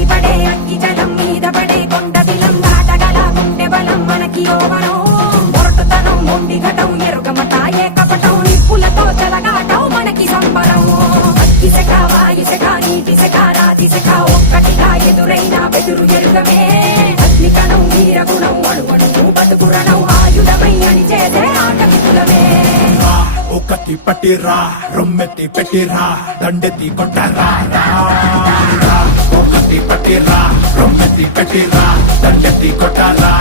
ఎగిసిపడే అగ్గి జలం మీద పడే కొండ దిలం దాటగల గుండె బలం మనకి ఓవరం మొరటుతనం మొండి ఘటం ఎరుగమట ఏకపటం నిప్పులతో చెలగాటం మనకి సంబరం అగ్గిసెక వాయుసెక నీటిసెక రాతిసెక ఒక్కటిగా ఎదురైన బెదురు ఎరుగమే అగ్నికణం వీరగుణం అణువణువు బతుకురణం ఆయుధమై అని చేసే ఆటవికులమే ఒకటి పట్టిరా రొమ్మెత్తి పెట్టిరా దండెత్తి కొట్టరా ఒకటి పట్టిరా రొమ్మెత్తి పెట్టిరా దండెత్తి కొట్టరా